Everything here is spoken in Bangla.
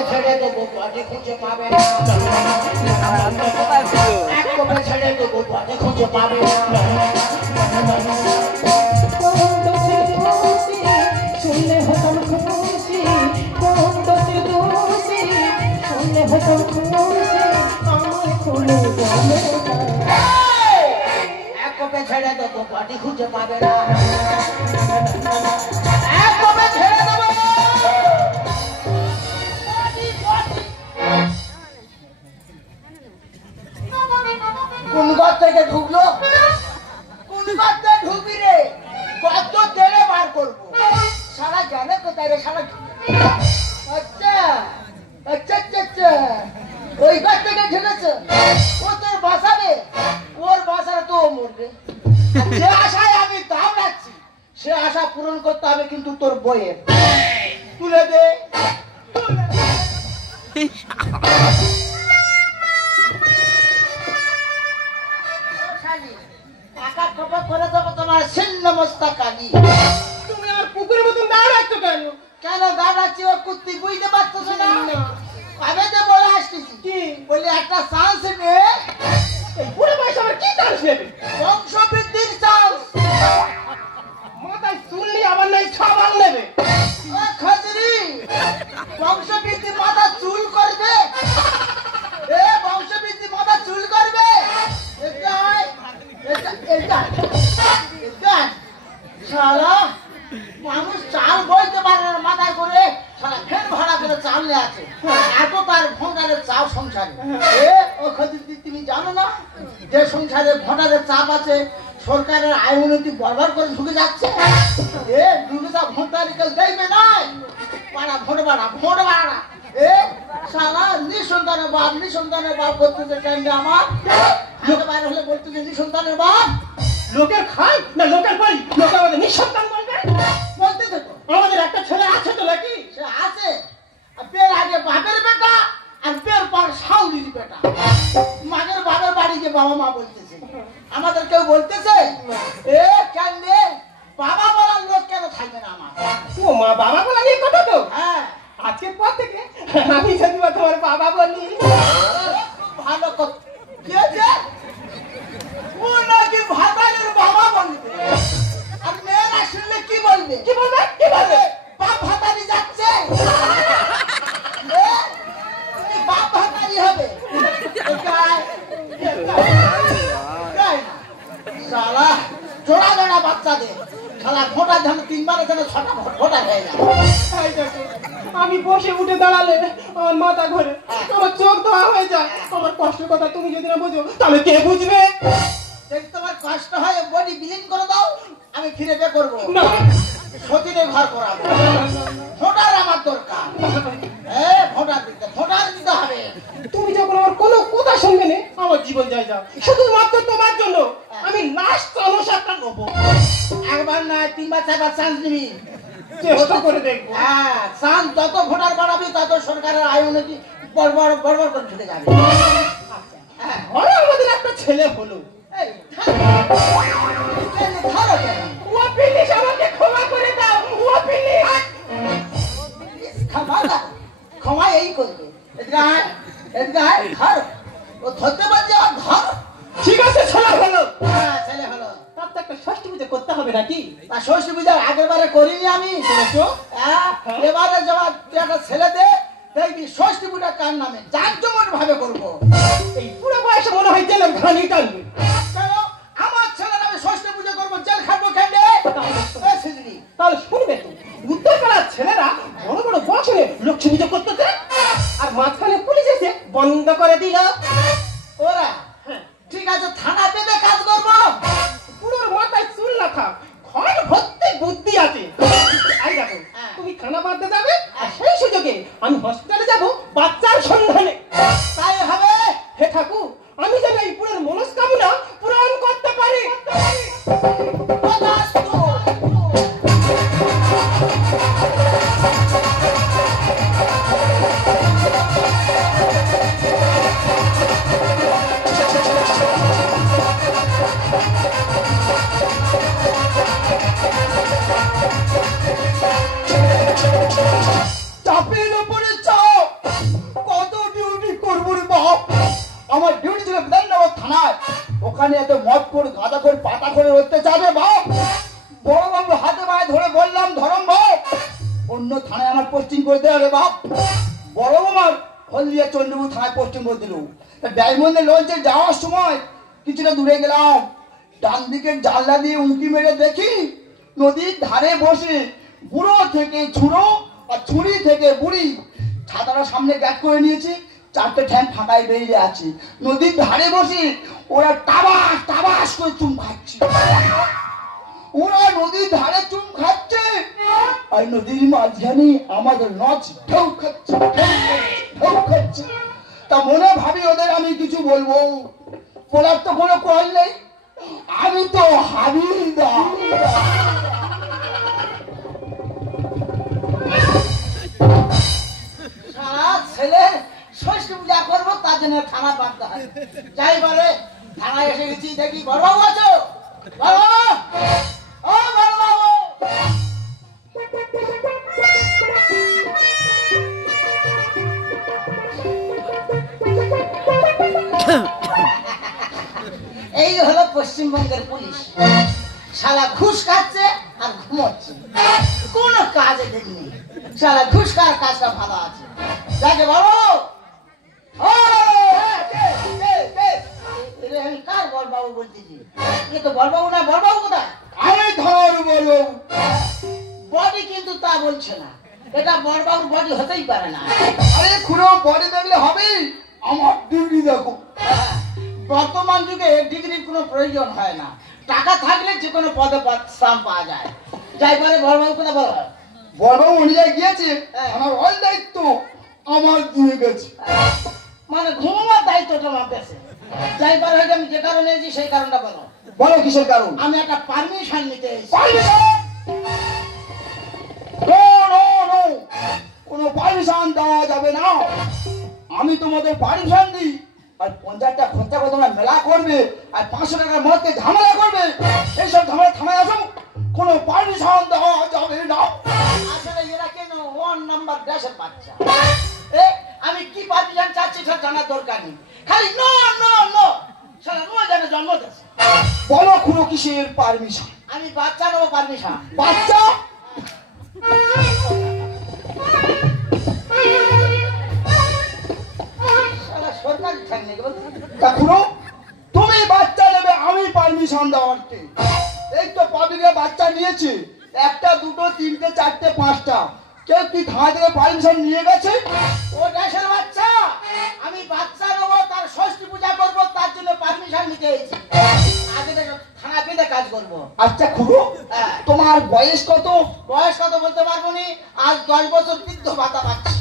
কোপে ছেড়ে দেবো বডি খুঁজে পাবে না এক কোপে ছেড়ে দেবো বডি খুঁজে পাবে না শুনলে হতাম খুশি কোন দোষের দোষী শুনলে হতাম খুশি আমার কোনো জানে এক কোপে ছেড়ে দেবো বডি খুঁজে পাবে না এক কোপে ছেড়ে দেবো কোন ঘর থেকে ঢুকলো কোন ঘর থেকে ঢুকবি রে কত তেলে বার করবো সারা জানে কোথায় রে সারা আচ্ছা আচ্ছা আচ্ছা আচ্ছা ওই ঘর থেকে ঢুকেছে ও তোর বাসাবে ওর বাসায় তো মরবে যে আশায় আমি দাঁড়াচ্ছি সে আশা পূরণ করতে হবে কিন্তু তোর বইয়ের তুলে দে করে দেবো তোমার ছিন্ন মস্তা কালি তুমি আমার পুকুরের মতন দাঁড়াচ্ছ কেন কেন দাঁড়াচ্ছি ও কুত্তি বুঝতে পারতেছো না কবে তো বলে আসতেছি কি বলি একটা চান্স নিয়ে পুরো বয়স আমার কি চান্স নেবে বংশ বৃদ্ধির চান্স মাথায় চুললি আবার নাই ছাবাল নেবে খাজরি বংশ বৃদ্ধি মাথা চুল করবে এ বংশ বৃদ্ধি মাথা চুল করবে এটা এটা এটা শালা মানুষ চাল বইতে পারে না মাথায় করে শালা ফের ভাড়া করে চাল নিয়ে আছে এত তার ভোটারের চাপ সংসারে এ ও খাজরি তুমি জানো না যে সংসারে ভোটারের চাপ আছে সরকারের আয় উন্নতি বরবার করে ঢুকে যাচ্ছে এ দুর্গা ভোট তারিখে দেখবে নাই পাড়া ভোট বাড়া এ সারা নিঃসন্তানের বাপ করতেছে কেন আমার লোকে বাইরে হলে বলতেছে নিঃসন্তানের বাপ লোকের খাই না লোকের বাড়ি লোকে আমাদের নিঃসন্তান বলবে বলতেছে তো আমাদের একটা ছেলে আছে তো নাকি সে আছে আর বের আগে বাপের বেটা আর বের পর সাউলির বেটা মাগের বাপের বাড়ি গিয়ে বাবা মা বলতেছে আমাদের কেউ বলতেছে এ কেন রে বাবা বলার লোক কেন থাকবে না আমার ও মা বাবা বলা নিয়ে কথা তো হ্যাঁ আজকের পর থেকে আমি যদি তোমার বাবা বলি ভালো কথা কি আছে ও নাকি ভাতারের বাবা বলবে আর মেয়েরা শুনলে কি বলবে কি বলবে কি বলবে বাপ ভাতারি যাচ্ছে তুমি বাপ ভাতারি হবে শালা জোড়া জোড়া বাচ্চাদের শালা ফোটা যেন তিনবারে যেন ছটা ফোটা হয়ে যায় আমি বসে উঠে দাঁড়ালে আমার মাথা ঘরে আমার চোখ ধোয়া হয়ে যায় আমার কষ্টের কথা তুমি যদি না বুঝো তাহলে কে বুঝবে যদি তোমার কষ্ট হয় বডি বিলীন করে দাও আমি ফিরে বে করবো না সতীনে ঘর করাবো ভোটার আমার দরকার ভোটার দিতে হবে তুমি যখন আমার কোনো কথা শুনবে না আমার জীবন যায় যাও শুধুমাত্র তোমার জন্য আমি লাস্ট চালসাটা নেবো একবার না তিনবার চারবার চান্স নিবি চেষ্টা করে দেখবো হ্যাঁ চান্স যত ভোটার বাড়াবি তত সরকারের আয় উন্নতি বড় করে ঢুকে যাবে আরে আমাদের একটা ছেলে হলো এই ধরো কেন ও প্লিজ আমাকে ক্ষমা করে দাও ও প্লিজ ক্ষমা এই করবে এদিকে ধর ও ধরতে পারছে আর ধর ঠিক আছে ছেলে হলো হ্যাঁ ছেলে হলো তার তো একটা ষষ্ঠী পূজা করতে হবে নাকি তা ষষ্ঠী পূজা আগের বারে করিনি আমি এবারে যাওয়া একটা ছেলে দে দেখবি ষষ্ঠী পূজা কার নামে জাঁকজমট ভাবে করবো এই পুরো বয়সে মনে হয় জেলে ঘানি টানবে আমার ছেলের আমি ষষ্ঠী পুজো করবো জেল খাটবো খেলে তাহলে শুনবে তো উত্তরপাড়ার ছেলেরা বড় বড় বছরে লক্ষ্মী পুজো করতেছে আর মাঝখানে পুলিশ এসে বন্ধ করে দিল ওরা ঠিক আছে থানা পেতে কাজ করবো পুরোর মাথায় চুল না থাক ঘর ভর্তি বুদ্ধি আছে আই দেখো তুমি থানা বাঁধতে যাবে আর সেই সুযোগে আমি হসপিটালে যাব বাচ্চার সন্ধানে তাই হবে হে ঠাকুর আমি যেন এই পুরোর মনস্কামনা পূরণ করতে পারি চাপের উপরে চাপ ওখানে এত মদ করে গাঁদা করে পাতা করে রতে চাবে বাপ? বড়বাবু হাতে পায়ে ধরে বললাম ধরম বাপ, অন্য থানায় আমার পোস্টিং করে দেওয়া রে বাপ। বড়বাবু আমার হলদিয়া চন্দ্রপুর থানায় পোস্টিং করে দিল। ডায়মন্ডের লঞ্চে যাওয়ার সময় কিছুটা দূরে গেলাম, ডান দিকের জানলা দিয়ে উঁকি মেরে দেখি নদীর ধারে বসে বুড়ো থেকে ছুড়ো আর ছুরি থেকে বুড়ি ছাতাটা সামনে ব্যাগ করে নিয়েছে, চারটে ঠ্যাং ফাঁকায় বেরিয়ে আছে। নদীর ধারে বসে ওরা টাবাস টাবাস করে চুম খাচ্ছে। ওরা নদীর ধারে চুম খাচ্ছে আর নদীর মাঝখানে আমাদের নচ ঢেউ খাচ্ছে, ঢেউ খাচ্ছে। তা মনে ভাবি ওদের আমি কিছু বলবো, বলার তো কোনো কল নেই, আমি তো হাবিলদার। সারা ছেলে ষষ্ঠী পূজা করবো তার জন্য থানা পাঠতে হয়। যাই বলে থানায় এসে গেছি, দেখি বড়বাবু আছো? বড়বাবু, ও বড়বাবু। এই হলো পশ্চিমবঙ্গের পুলিশ, শালা ঘুষ খাচ্ছে আর ঘুমোচ্ছে, কোনো কাজে দেখিনি। শালা ঘুষ খাওয়ার কাজটা ভালো আছে। যাকে বাবু, ও আমি কার বড়বাবু বলতেছি? এ তো বড়বাবু না, বড়বাবু কোথায়? আমি ধর বলো, বডি কিন্তু তা বলছে না, এটা বড়বাবুর বডি হতেই পারে না। আরে খুঁড়ো বডি দেখলে হবে, আমার ডিগ্রি দেখো। বর্তমান যুগে ডিগ্রির কোনো প্রয়োজন হয় না, টাকা থাকলে যে কোনো পদে শ্রম পাওয়া যায়। যাই বলে বড়বাবু কোথায় বলো? বড়বাবু অনুযায়ী গিয়েছে, আমার অল দায়িত্ব আমার দিয়ে গেছে। মানে ঘুমাবার দায়িত্বটা আমার কাছে। যাই পারে হয়তো আমি যে কারণে এসেছি সেই কারণটা বলো। বলো কিসের কারণ? আমি একটা পারমিশন নিতে এসেছি। কোনো পারমিশন দেওয়া যাবে না। আমি তোমাদের পারমিশন দিই আর 50টা খরচা করে তোমরা মেলা করবে আর 500 টাকার মধ্যে ঝামেলা করবে, এইসব ঝামেলা থানায় আসো, কোনো পারমিশন দেওয়া যাবে না। আসলে এরা কেন ওয়ান নাম্বার গ্যাসের বাচ্চা? আমি কি পারমিশন চাচ্ছি সব জানার দরকার নেই, খালি নো নো নো, সারা নো জানে জন্ম দিয়েছে। বলো কোনো কিসের পারমিশন? আমি বাচ্চা নেবো পারমিশন। বাচ্চা? সারা সরকারি ঠ্যাং নেই বলতে। দেখো তুমি বাচ্চা নেবে, আমি পারমিশন দেওয়ারতে। এই তো পাবলিকে বাচ্চা নিয়েছে, একটা দুটো তিনটে চারটে পাঁচটা, কেউ কি থানা থেকে পারমিশন নিয়ে গেছে? ও দেশের বাচ্চা, আমি বাচ্চা নেবো, তার ষষ্ঠী পূজা করবো, তার জন্য পারমিশন নিতে এসেছি। আগে থেকে থানা পেতে কাজ করবো। আচ্ছা খুড়ো, হ্যাঁ। তোমার বয়স কত? বয়স কত বলতে পারবো নি, আজ 10 বছর বৃদ্ধ ভাতা পাচ্ছি।